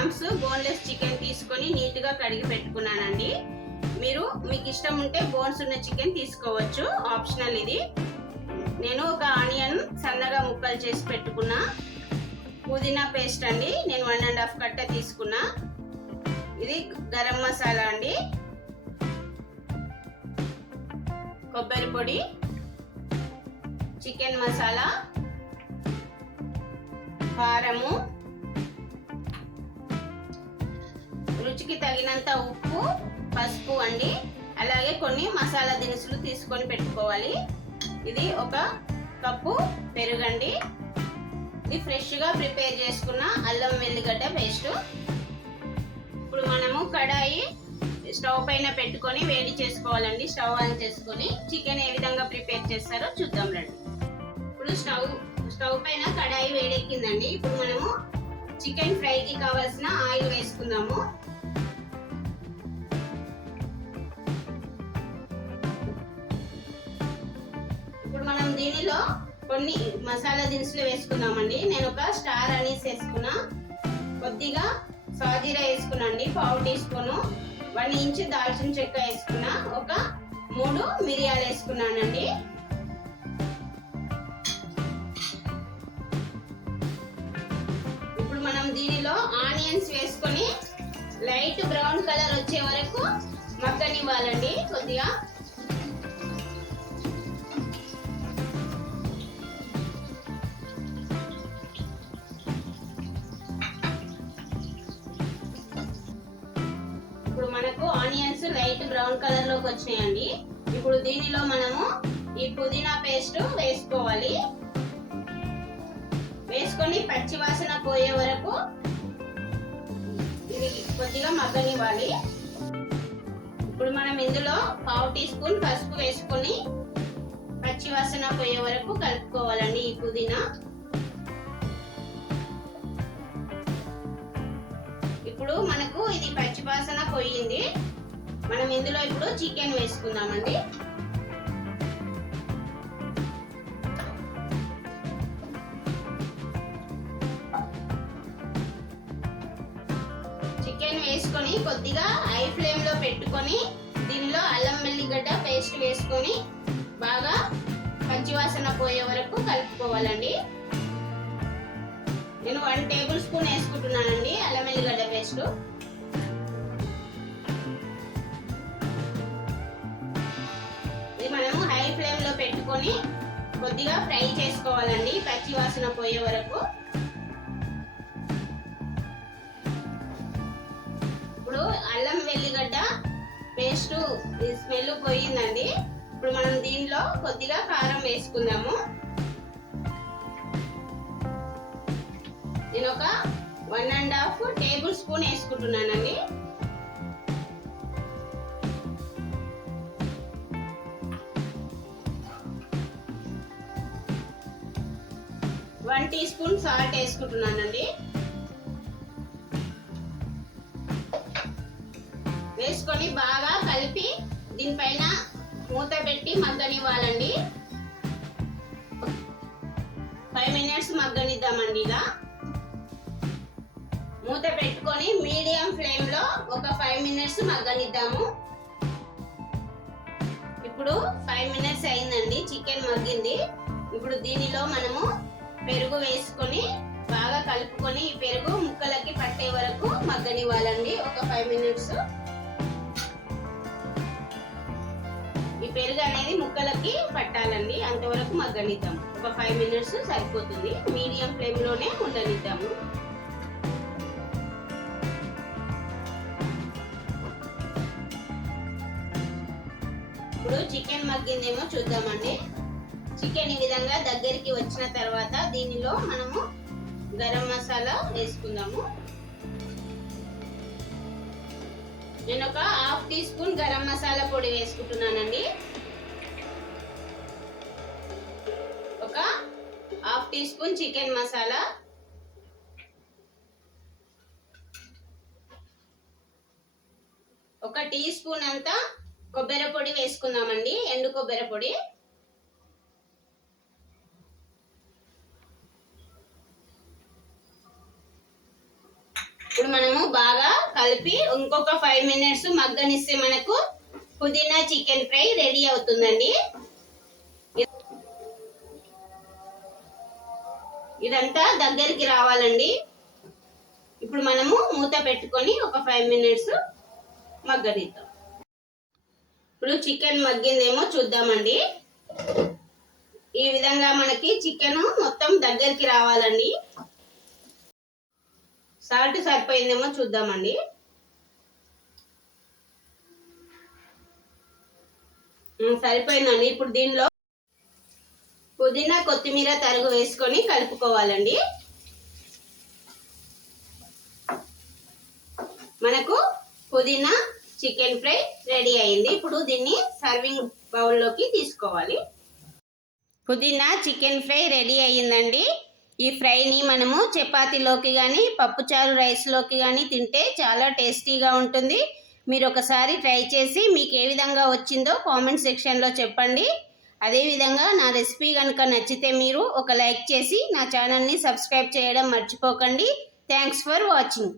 Grams boneless chicken తీసుకొని నీట్గా కడిగి పెట్టుకున్నానండి. మీకు ఇష్టం ఉంటే బోన్స్ ఉన్న చికెన్ తీసుకోవచ్చు, ఆప్షనల్ ఇది. నేను ఒక ఆనియన్ సన్నగా ముక్కలు చేసి పెట్టుకున్నా. పుదీనా పేస్ట్ అండి, నేను 1.5 కట్ట తీసుకున్నా. ఇది గరం మసాలా అండి, కొబ్బరి పొడి, చికెన్ మసాలా, కారము, రుచికి తగినంత ఉప్పు, పసుపు అండి. అలాగే కొన్ని మసాలా దినుసులు తీసుకొని పెట్టుకోవాలి. ఇది 1 కప్పు పెరుగండి. ఇది ఫ్రెష్గా ప్రిపేర్ చేసుకున్న అల్లం వెల్లిగడ్డ పేస్ట్. ఇప్పుడు మనము కడాయి స్టవ్ పైన పెట్టుకొని వేడి చేసుకోవాలండి. స్టవ్ ఆన్ చేసుకొని చికెన్ ఏ విధంగా ప్రిపేర్ చేస్తారో చూద్దాం రండి. ఇప్పుడు స్టవ్ పైన కడాయి వేడెక్కిందండి. ఇప్పుడు మనము చికెన్ ఫ్రైకి కావాల్సిన ఆయిల్ వేసుకుందాము. ఇప్పుడు మనం దీనిలో కొన్ని మసాలా దినుసులు వేసుకుందామండి. నేను ఒక స్టార్ అనీస్ వేసుకున్నా, కొద్దిగా షా జీరా వేసుకున్నా అండి, 1/2 టీ స్పూను, 1 ఇంచ్ దాల్చిన చెక్క వేసుకున్నా, ఒక 3 మిరియాలు వేసుకున్నానండి. ఇప్పుడు మనం దీనిలో ఆనియన్స్ వేసుకొని లైట్ బ్రౌన్ కలర్ వచ్చే వరకు మగ్గనివ్వాలండి. కొద్దిగా మనకు ఆనియన్స్ లైట్ బ్రౌన్ కలర్ లోకి వచ్చినాయండి. ఇప్పుడు దీనిలో మనము ఈ పుదీనా పేస్ట్ వేసుకోవాలి. వేసుకొని పచ్చి వాసన పోయే వరకు ఇది కొద్దిగా మగ్గనివ్వాలి. ఇప్పుడు మనం ఇందులో 1/2 టీ స్పూన్ పసుపు వేసుకొని పచ్చి వాసన పోయే వరకు కలుపుకోవాలండి ఈ పుదీనా. ఇప్పుడు మనకు ఇది పచ్చి వాసన పోయింది. మనం ఇందులో ఇప్పుడు చికెన్ వేసుకుందామండి. చికెన్ వేసుకొని కొద్దిగా హై ఫ్లేమ్ లో పెట్టుకొని దీనిలో అల్లం వెల్లిగడ్డ పేస్ట్ వేసుకొని బాగా పచ్చి వాసన పోయే వరకు కలుపుకోవాలండి. నేను 1 టేబుల్ స్పూన్ వేసుకుంటున్నానండి అల్లం వెల్లిగడ్డ పేస్ట్. ఇది మనము హై ఫ్లేమ్ లో పెట్టుకొని కొద్దిగా ఫ్రై చేసుకోవాలండి పచ్చి వాసన పోయే వరకు. ఇప్పుడు అల్లం వెల్లిగడ్డ పేస్ట్ స్మెల్ పోయిందండి. ఇప్పుడు మనం దీనిలో కొద్దిగా కారం వేసుకుందాము. నేను ఒక 1.5 టేబుల్ స్పూన్ వేసుకుంటున్నానండి. వన్ టీ స్పూన్ సాల్ట్ వేసుకుంటున్నానండి. వేసుకొని బాగా కలిపి దీనిపైన మూత పెట్టి మగ్గనివ్వాలండి. 5 మినిట్స్ మగ్గనిద్దామండి. ఇలా మూత పెట్టుకొని మీడియం ఫ్లేమ్ లో ఒక 5 మినిట్స్ మగ్గనిద్దాము. ఇప్పుడు 5 మినిట్స్ అయిందండి, చికెన్ మగ్గింది. ఇప్పుడు దీనిలో మనము పెరుగు వేసుకొని బాగా కలుపుకొని ఈ పెరుగు ముక్కలకి పట్టే వరకు మగ్గనివ్వాలండి ఒక 5 మినిట్స్. ఈ పెరుగు అనేది ముక్కలకి పట్టాలండి, అంతవరకు మగ్గనిద్దాం. ఒక 5 మినిట్స్ సరిపోతుంది. మీడియం ఫ్లేమ్ లోనే ఉండనిద్దాము. ఇప్పుడు చికెన్ మగ్గిందేమో చూద్దామండి. చికెన్ ఈ విధంగా దగ్గరికి వచ్చిన తర్వాత దీనిలో మనము గరం మసాలా వేసుకుందాము. నేను ఒక 1/2 టీ స్పూన్ గరం మసాలా పొడి వేసుకుంటున్నానండి. ఒక 1/2 టీ స్పూన్ చికెన్ మసాలా, ఒక టీ స్పూన్ అంతా కొబ్బరి పొడి వేసుకుందామండి, ఎండు కొబ్బరి పొడి. ఇప్పుడు మనము కలిపి ఇంకొక 5 మినిట్స్ మగ్గనిస్తే మనకు పుదీనా చికెన్ ఫ్రై రెడీ అవుతుందండి. ఇదంతా దగ్గరికి రావాలండి. ఇప్పుడు మనము మూత పెట్టుకొని ఒక 5 మినిట్స్ మగ్గనిద్దాం. ఇప్పుడు చికెన్ మగ్గిందేమో చూద్దామండి. ఈ విధంగా మనకి చికెన్ మొత్తం దగ్గరికి రావాలండి. సాల్ట్ సరిపోయిందేమో చూద్దామండి. సరిపోయిందండి. ఇప్పుడు దీనిలో పుదీనా కొత్తిమీర తరుగు వేసుకొని కలుపుకోవాలండి. మనకు పుదీనా చికెన్ ఫ్రై రెడీ అయింది. ఇప్పుడు దీన్ని సర్వింగ్ బౌల్లోకి తీసుకోవాలి. పుదీనా చికెన్ ఫ్రై రెడీ అయ్యిందండి. ఈ ఫ్రైని మనము చపాతీలోకి కానీ పప్పుచారు రైస్లోకి కానీ తింటే చాలా టేస్టీగా ఉంటుంది. మీరు ఒకసారి ట్రై చేసి మీకు ఏ విధంగా వచ్చిందో కామెంట్ సెక్షన్లో చెప్పండి. అదేవిధంగా నా రెసిపీ కనుక నచ్చితే మీరు ఒక లైక్ చేసి నా ఛానల్ని సబ్స్క్రైబ్ చేయడం మర్చిపోకండి. Thanks for watching.